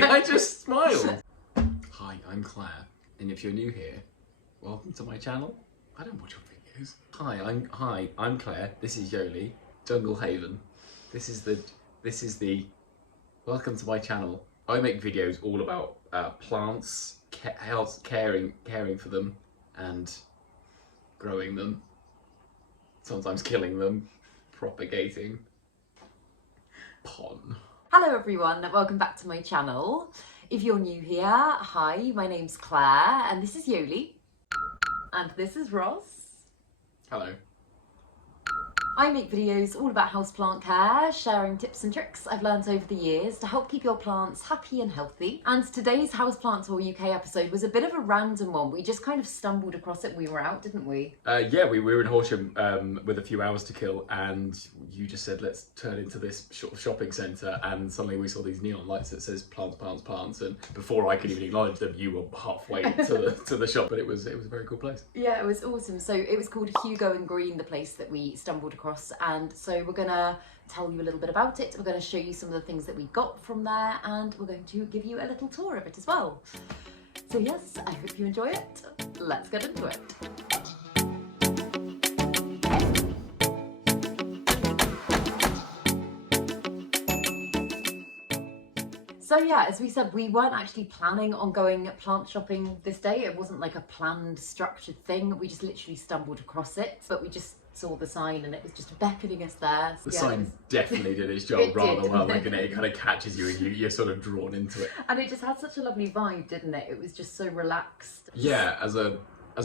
nothing, I just smiled. Hi, I'm Claire, and if you're new here, welcome to my channel. I don't watch your videos. Hi, I'm Claire. This is Yoli, Jungle Haven. This is the welcome to my channel. I make videos all about plants, caring for them, and growing them. Sometimes killing them, propagating. Pon. Hello everyone, welcome back to my channel. If you're new here, hi, my name's Claire and this is Yoli. And this is Ross. Hello. I make videos all about houseplant care, sharing tips and tricks I've learned over the years to help keep your plants happy and healthy. And today's Houseplant Tour UK episode was a bit of a random one. We just kind of stumbled across it. We were out, didn't we? Yeah, we were in Horsham with a few hours to kill, and you just said, let's turn into this shopping centre, and suddenly we saw these neon lights that says plants, plants, plants, and before I could even acknowledge them, you were halfway to the shop, but it was a very cool place. Yeah, it was awesome. So it was called Hugo Green, the place that we stumbled across. And so we're gonna tell you a little bit about it. We're going to show you some of the things that we got from there, and we're going to give you a little tour of it as well. So yes, I hope you enjoy it. Let's get into it. So yeah, as we said, we weren't actually planning on going plant shopping this day. It wasn't like a planned, structured thing. We just literally stumbled across it, but we just saw the sign and it was just beckoning us there. So the yeah, sign definitely did its job rather well. Like, it kind of catches you and you're sort of drawn into it. And it just had such a lovely vibe, didn't it? It was just so relaxed. Yeah, as a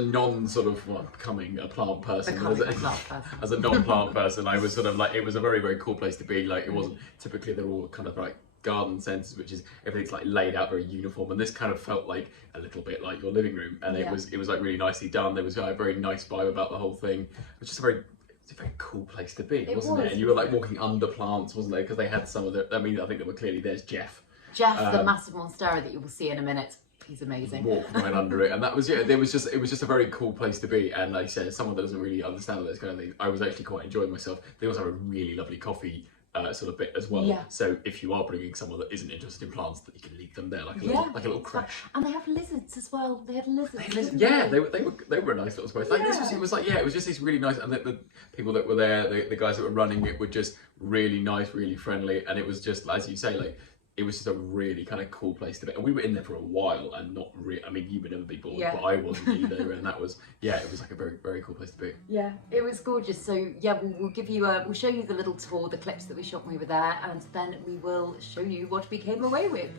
non sort of becoming a plant person, as a non-plant person, I was sort of like, it was a very, very cool place to be. Like, it wasn't typically, they're all kind of like garden centres, which is everything's like laid out very uniform, and this kind of felt like a little bit like your living room, and it was like really nicely done. There was a very nice vibe about the whole thing. It was just it's a very cool place to be, wasn't it? And you were like walking under plants, wasn't there? Because they had some of the, I mean, I think that were clearly, there's Jeff, the massive monstera that you will see in a minute. He's amazing. Walk right under it, and that was it was just a very cool place to be. And like I said, as someone that doesn't really understand this kind of thing, I was actually quite enjoying myself. They also have a really lovely coffee sort of bit as well. Yeah. So if you are bringing someone that isn't interested in plants, that you can leave them there like a little crash. And they have lizards as well. They had lizards. Yeah, they were a nice little space. Like it was just these really nice, and the people that were there, the guys that were running it were just really nice, really friendly, and it was just, as you say, like, it was just a really kind of cool place to be. And we were in there for a while, and not really, I mean, you would never be bored, but I wasn't either. And that was, it was like a very, very cool place to be. Yeah, it was gorgeous. So yeah, we'll give you we'll show you the little tour, the clips that we shot when we were there, and then we will show you what we came away with.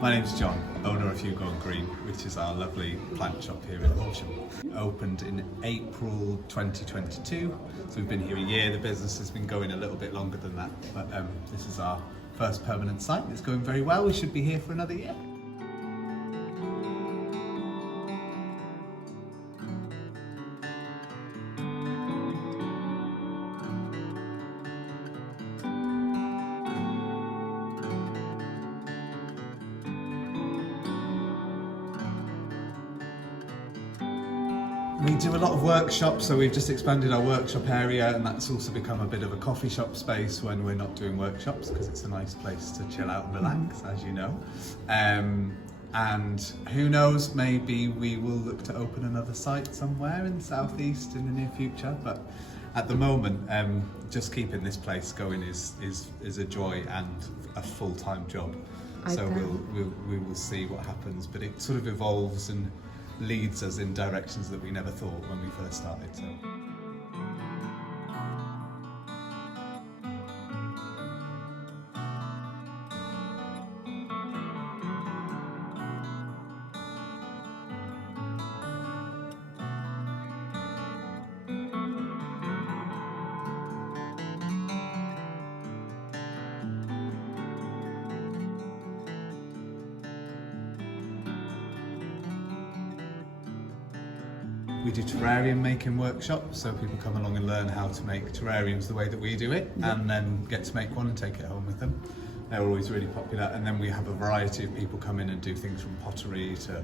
My name's John, owner of Hugo Green, which is our lovely plant shop here in Horsham. Opened in April 2022, so we've been here a year. The business has been going a little bit longer than that, but this is our first permanent site. It's going very well. We should be here for another year. We do a lot of workshops, so we've just expanded our workshop area, and that's also become a bit of a coffee shop space when we're not doing workshops, because it's a nice place to chill out and relax, as you know. And who knows, maybe we will look to open another site somewhere in the southeast in the near future, but at the moment, just keeping this place going is a joy and a full-time job. So we will see what happens, but it sort of evolves and leads us in directions that we never thought when we first started. So. We do terrarium making workshops, so people come along and learn how to make terrariums the way that we do it, and then get to make one and take it home with them. They're always really popular. And then we have a variety of people come in and do things from pottery to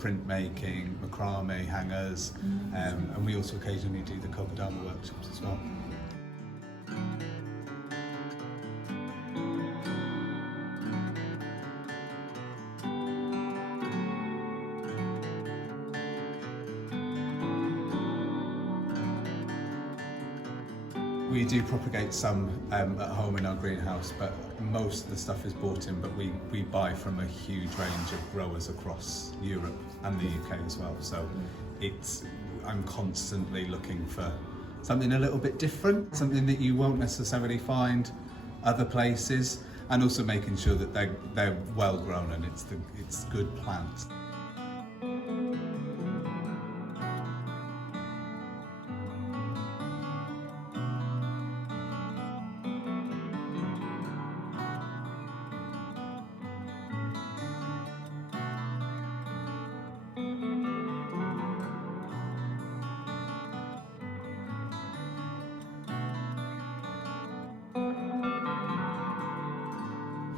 printmaking, macrame, hangers, and we also occasionally do the Kokedama workshops as well. We do propagate some at home in our greenhouse, but most of the stuff is bought in, but we buy from a huge range of growers across Europe and the UK as well. So I'm constantly looking for something a little bit different, something that you won't necessarily find other places, and also making sure that they're well grown and it's good plants.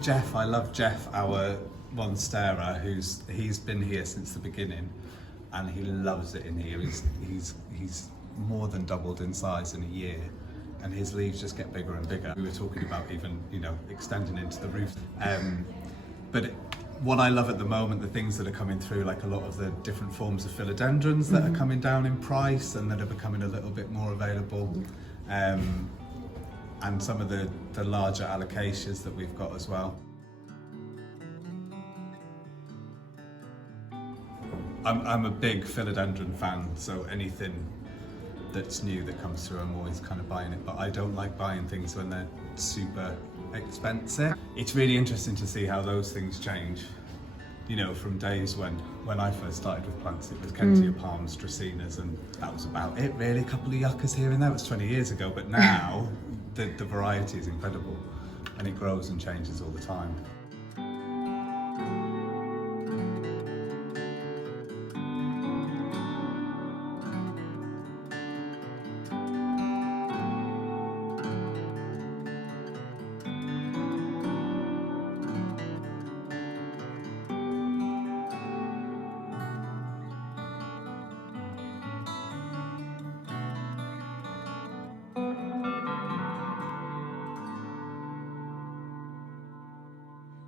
Jeff, I love Jeff, our Monstera, he's been here since the beginning, and he loves it in here. He's more than doubled in size in a year, and his leaves just get bigger and bigger. We were talking about even, extending into the roof. But what I love at the moment, the things that are coming through, like a lot of the different forms of philodendrons that are coming down in price and that are becoming a little bit more available. And some of the larger alocasias that we've got as well. I'm a big philodendron fan, so anything that's new that comes through, I'm always kind of buying it, but I don't like buying things when they're super expensive. It's really interesting to see how those things change. From days when I first started with plants, it was Kentia palms, dracaenas, and that was about it really. A couple of yuccas here and there. It was 20 years ago, but now the variety is incredible, and it grows and changes all the time.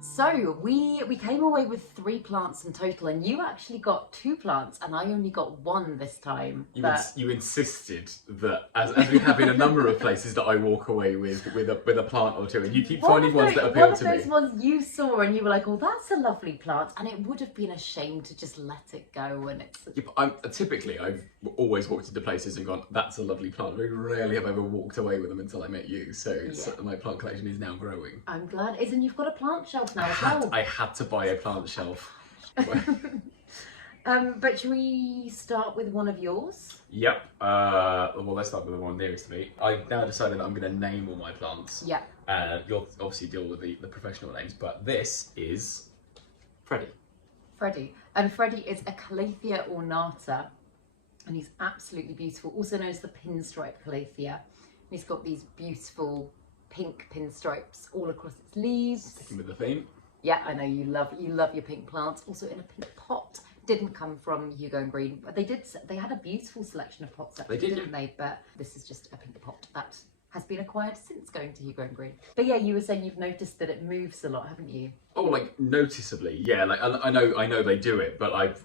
So we came away with 3 plants in total, and you actually got 2 plants, and I only got 1 this time. You insisted that, as we have in a number of places, that I walk away with a plant or 2, and you keep finding ones that appeal to me. One of those ones you saw, and you were like, "Oh, that's a lovely plant," and it would have been a shame to just let it go. And I've always walked into places and gone, "That's a lovely plant." Very rarely have I ever walked away with them until I met you. So my plant collection is now growing. I'm glad. And you've got a plant shelf now as well. I had to buy a plant shelf. But should we start with one of yours? Yep. Well, let's start with the one nearest to me. I've now decided that I'm going to name all my plants. Yeah. You'll obviously deal with the professional names, but this is Freddie. Freddie. And Freddie is a Calathea ornata, and he's absolutely beautiful, also known as the pinstripe Calathea. And he's got these beautiful pink pinstripes all across its leaves. Sticking with the theme. Yeah, I know you love your pink plants. Also in a pink pot. Didn't come from Hugo Green, but they had a beautiful selection of pots actually, didn't they? But this is just a pink pot that has been acquired since going to Hugo Green. But yeah, you were saying you've noticed that it moves a lot, haven't you? Oh, like noticeably, yeah. Like I know they do it, but I've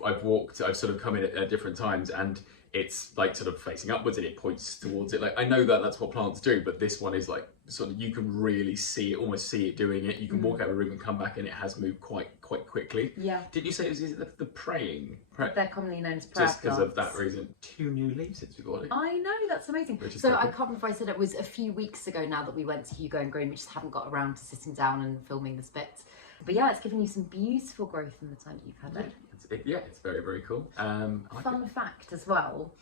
sort of come in at different times, and it's like sort of facing upwards and it points towards it. Like I know that that's what plants do, but this one is like sort of, you can really see it, almost see it doing it. You can walk out of a room and come back and it has moved quite quickly. Yeah. Did you say is it the praying? They're commonly known as prayer plants. Just because of that reason. 2 new leaves since we got it. I know, that's amazing. So I can't remember if I said it was a few weeks ago now that we went to Hugo and Green. We just haven't got around to sitting down and filming the bits. But yeah, it's given you some beautiful growth in the time that you've had it. It's very, very cool. Fun fact as well,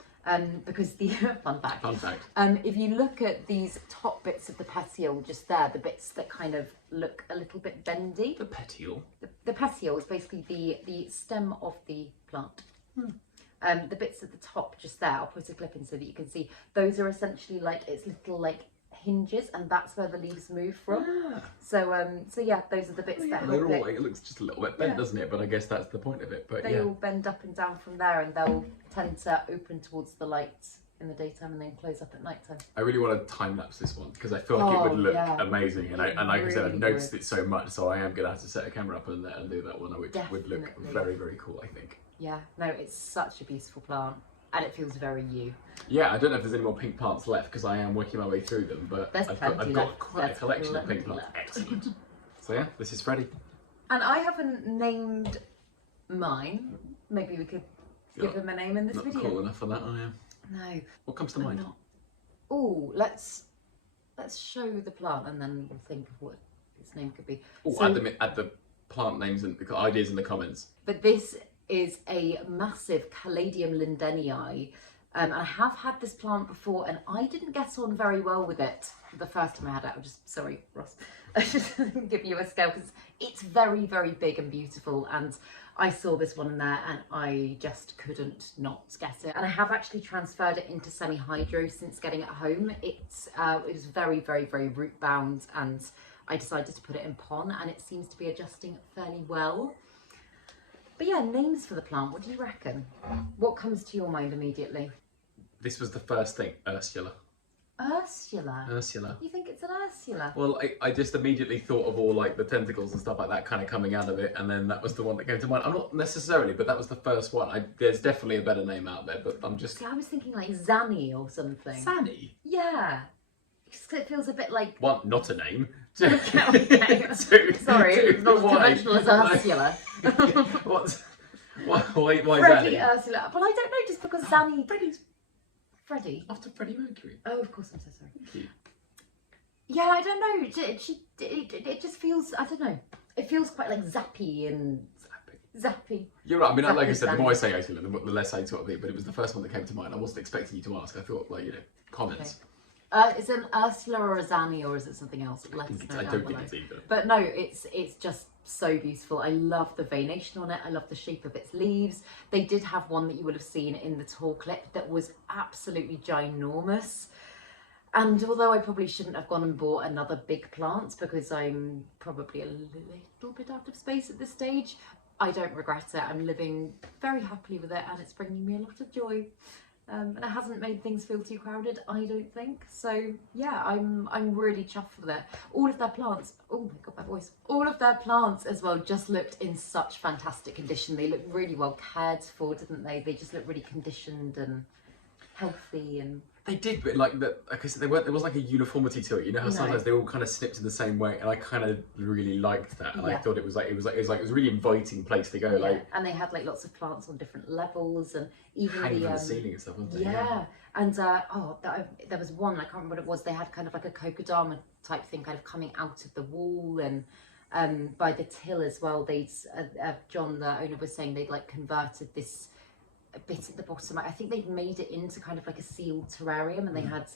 because the fun fact. If you look at these top bits of the petiole just there, the bits that kind of look a little bit bendy. The petiole? The petiole is basically the stem of the plant. The bits at the top just there, I'll put a clip in so that you can see. Those are essentially like its little like hinges, and that's where the leaves move from. So yeah, those are the bits that they're help all, it looks just a little bit bent, doesn't it? But I guess that's the point of it. But they all bend up and down from there, and they'll tend to open towards the lights in the daytime and then close up at night time. I really want to time lapse this one because I feel like it would look amazing, and like I said, I've noticed it so much, so I am gonna have to set a camera up and do that one, which would look very, very cool, I think. Yeah, no, it's such a beautiful plant, and it feels very you. Yeah, I don't know if there's any more pink plants left because I am working my way through them, but I've got quite a collection of pink plants. Excellent. So yeah, this is Freddie. And I haven't named mine. Maybe we could give him a name in this video. Not cool enough for that, I am. No. What comes to mind? Oh, let's show the plant and then we'll think of what its name could be. Oh, so, add the plant names and the ideas in the comments. But this is a massive Caladium lindenii. And I have had this plant before and I didn't get on very well with it the first time I had it. I'm just, sorry, Ross. I just give you a scale because it's very, very big and beautiful. And I saw this one in there and I just couldn't not get it. And I have actually transferred it into semi-hydro since getting it home. It was very, very, very root bound, and I decided to put it in pon, and it seems to be adjusting fairly well. But yeah, names for the plant, what do you reckon? What comes to your mind immediately? This was the first thing, Ursula. Ursula? Ursula. You think it's an Ursula? Well, I just immediately thought of all like the tentacles and stuff like that kind of coming out of it, and then that was the one that came to mind. I'm not necessarily, but that was the first one. There's definitely a better name out there, but I'm just... See, I was thinking like Zanny or something. Zanny? Yeah. It feels a bit like... One, not a name. Okay. Two, sorry, it's not as conventional as Ursula. Why Freddie Zanny? Ursula. But I don't know, just because Zanny... Freddie? After Freddie Mercury. Oh, of course, I'm so sorry. Thank you. Yeah, I don't know. It just feels, I don't know. It feels quite like zappy and... Zappy. You're right. I mean, Zappy like I said, the Zanny. more I say Ursula, the less I talk of it, but it was the first one that came to mind. I wasn't expecting you to ask. I thought, like, comments. Okay. Is it an Ursula or a Zanny, or is it something else? I don't think it's either. But no, it's just so beautiful. I love the veination on it. I love the shape of its leaves. They did have one that you would have seen in the tour clip that was absolutely ginormous. And although I probably shouldn't have gone and bought another big plant because I'm probably a little bit out of space at this stage, I don't regret it. I'm living very happily with it and it's bringing me a lot of joy. And it hasn't made things feel too crowded, I don't think. So yeah, I'm really chuffed with it. All of their plants, oh my god, my voice. All of their plants as well just looked in such fantastic condition. They looked really well cared for, didn't they? They just looked really conditioned and healthy and... They did, but like I said, there was like a uniformity to it. You know how sometimes they all kind of snipped in the same way, and I kind of really liked that. And I thought it was a really inviting place to go. Yeah. Like, and they had like lots of plants on different levels, and even hanging from the ceiling and stuff, wasn't they? Yeah, and there was one, I can't remember what it was. They had kind of like a kokedama type thing, kind of coming out of the wall, and by the till as well. John, the owner, was saying they'd like converted this a bit at the bottom. I think they'd made it into kind of like a sealed terrarium, and they had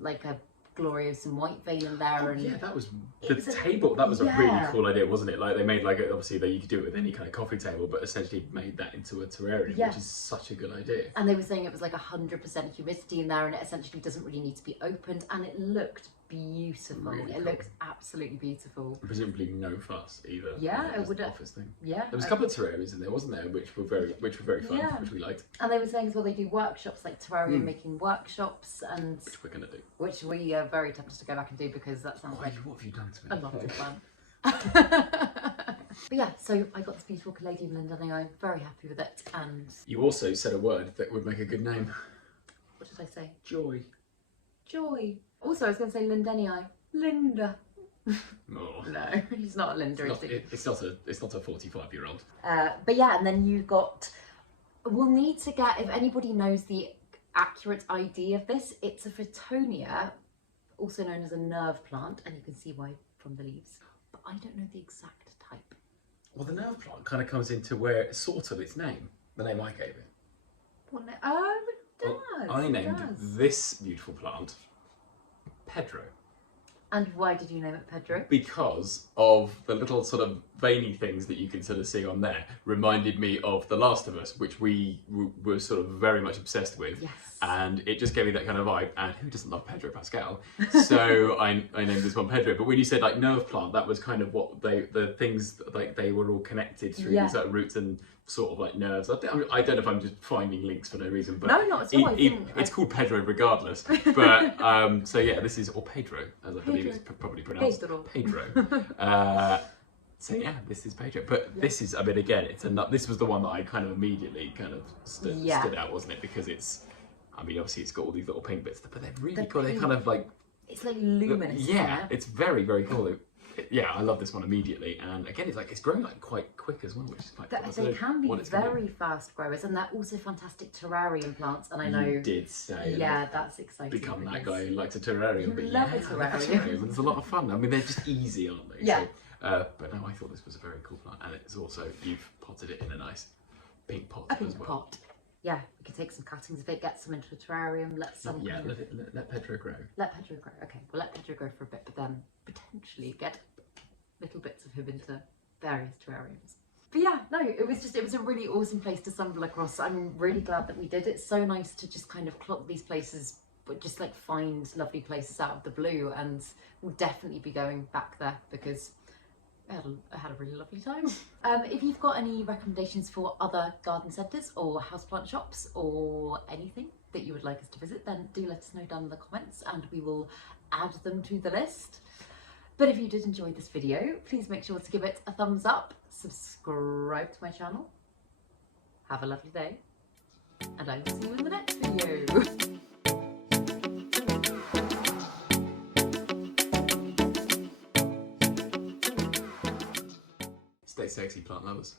like a glorious and white vein in there. And yeah, that was the table. That was a really cool idea, wasn't it? Like they made like obviously you could do it with any kind of coffee table, but essentially made that into a terrarium, which is such a good idea. And they were saying it was like 100% humidity in there, and it essentially doesn't really need to be opened, and it looked beautiful. Really cool. Looked absolutely beautiful. Presumably no fuss either. Yeah, it would have. Office thing. Yeah. There was a couple of terrariums in there, wasn't there, which were very fun, which we liked. And they were saying as well they do workshops, like terrarium making workshops, and which we're gonna do. Which we are very tempted to go back and do because that sounds like what have you done to me? A lot of fun. But yeah, so I got this beautiful Caladium lindenii. I'm very happy with it. And you also said a word that would make a good name. What did I say? Joy. Joy. Also, I was going to say lindenii. Linda. Oh. No, he's not a Linda. It's not a 45-year-old. But yeah, and then you got. We'll need to get, if anybody knows the accurate ID of this, it's a Fertonia, also known as a nerve plant, and you can see why from the leaves. But I don't know the exact type. Well, the nerve plant kind of comes into where sort of its name, the name I gave it. What name? Oh, it does. Well, I named this beautiful plant Pedro. And why did you name it Pedro? Because of the little sort of veiny things that you can sort of see on there reminded me of The Last of Us, which we were sort of very much obsessed with. Yes. And it just gave me that kind of vibe. And who doesn't love Pedro Pascal? So I named this one Pedro. But when you said like nerve plant, that was kind of what the things, like they were all connected through these like roots and sort of like nerves. I don't know if I'm just finding links for no reason, but no, not at all. It's called Pedro regardless. But so yeah, this is, or Pedro, as I believe it's probably pronounced. Pedro. So yeah, this is Pedro. But this is, I mean, again, this was the one that I kind of immediately kind of stood out, wasn't it? Because it's, I mean, obviously it's got all these little pink bits, but they're really cool. They're kind of like, it's like luminous. Yeah, it's very, very cool. Yeah, I love this one immediately, and again, it's growing like quite quick as well, which is quite cool. They can be very fast growers, and they're also fantastic terrarium plants. And I know you did say, that's exciting. Become that guy who likes a terrarium. But love a terrarium. It's a lot of fun. I mean, they're just easy, aren't they? Yeah. So, but no, I thought this was a very cool plant, and it's also, you've potted it in a nice pink pot as well. A pink pot. Yeah, we can take some cuttings of it, get some into a terrarium, let Pedro grow. Let Pedro grow. Okay, we'll let Pedro grow for a bit, but then potentially get little bits of him into various terrariums. But yeah, no, it was a really awesome place to stumble across. I'm really glad that we did. It's so nice to just kind of clock these places, but just like find lovely places out of the blue, and we'll definitely be going back there because I had a really lovely time. If you've got any recommendations for other garden centres or houseplant shops or anything that you would like us to visit, then do let us know down in the comments and we will add them to the list. But if you did enjoy this video, please make sure to give it a thumbs up, subscribe to my channel, have a lovely day, and I will see you in the next video. Stay sexy, plant lovers.